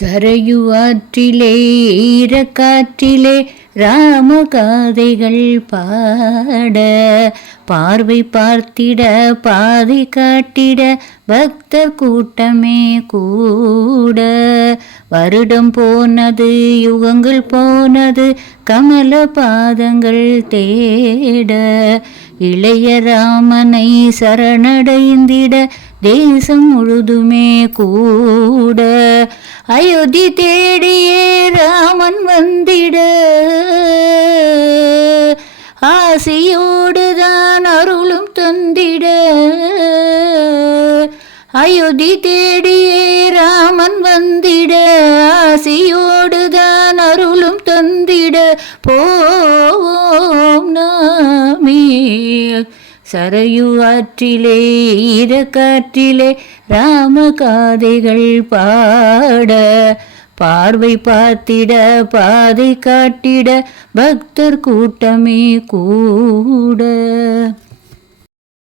சரையு ஆற்றிலே ஈரக்காற்றிலே ராமகாதைகள் பாட, பார்வை பார்த்திட பாதை காட்டிட பக்தர் கூட்டமே கூட. வருடம் போனது யுகங்கள் போனது கமல பாதங்கள் தேட, இளைய ராமனை சரணடைந்திட தேசம் முழுதுமே கூட. அயோத்தி தேடியே ராமன் வந்திட, ஆசையோடுதான் அருளும் தந்திட. அயோத்தி தேடியே ராமன் வந்திட, ஆசையோடுதான் அருளும் தந்திட. போவோம் நாமே சரையு ஆற்றிலே ஈரக்காற்றிலே ராமகாதைகள் பாட, பார்வை பார்த்திட பாதை காட்டிட பக்தர் கூட்டமே கூட.